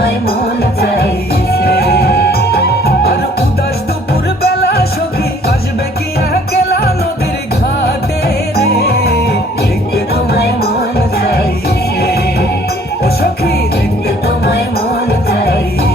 তোমায় মন চাইছে। আর উদাস দুপুর বেলা সখী আসবে কি একলা নদীর ঘাটে রে, দেখতে তোমায় মন চাইছে। ও সখী দেখতে তোমায় মন চাইছে।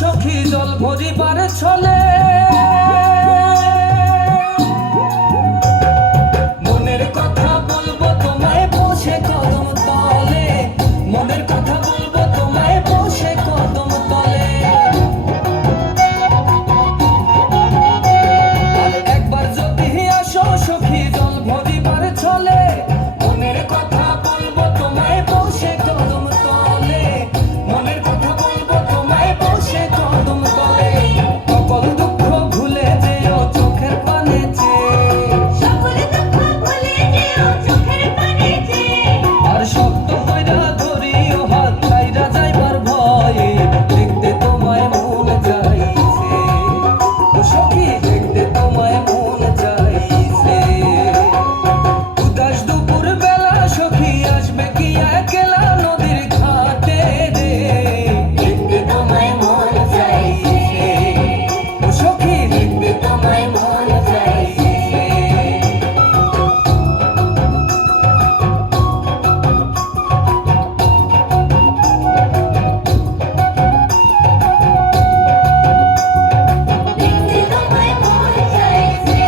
সখী জল ভরিবার ছলে মনের কথা বলবো তোমায় বসে কদম তলে, মনের কথা বলবো তোমায় বসে কদম তলে। আর একবার যদি আসো সখী জল ভরিবার ছলে, মনের কথা বলবো তোমায় বসে কদম তলে, মনের কথা বলবো তোমায় বসে কদম তলে। সকল দুঃখ ভুলে যেও চোখের পানে চেয়ে, সকল দুঃখ ভুলে যেও চোখের পানে চেয়ে। আর শক্ত কইরা ধরিও হাত ছাইরা যাইবার ভয়ে, দেখতে তোমায় মন চাইছে। ও সখী দেখতে তোমায় মন চাইছে। উদাস দুপুর বেলা সখী আসবে কি একলা নদীর ঘাটে রে, দেখতে তোমায় মন চাইছে। ও সখী দেখতে তোমায় মন চাইছে। দেখতে তোমায় মন চাইছে,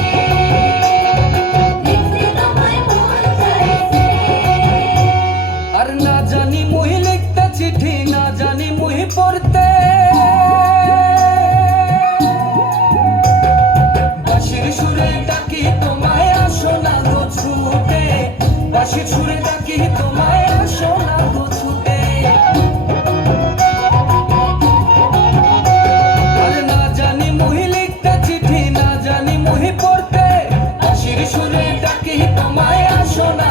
দেখতে তোমায় মন চাইছে। আর না জানি মুই লিখতে চিঠি, না জানি মুই পড়তে, বাঁশির সুরে ডাকি তোমায় আসো না গো ছুটে, বাঁশির সুরে ডাকি তোমায় আসো না গো ছুটে। আর না জানি মুই লিখতে চিঠি, না জানি মুই পড়তে, বাঁশির সুরে ডাকি তোমায় আসো না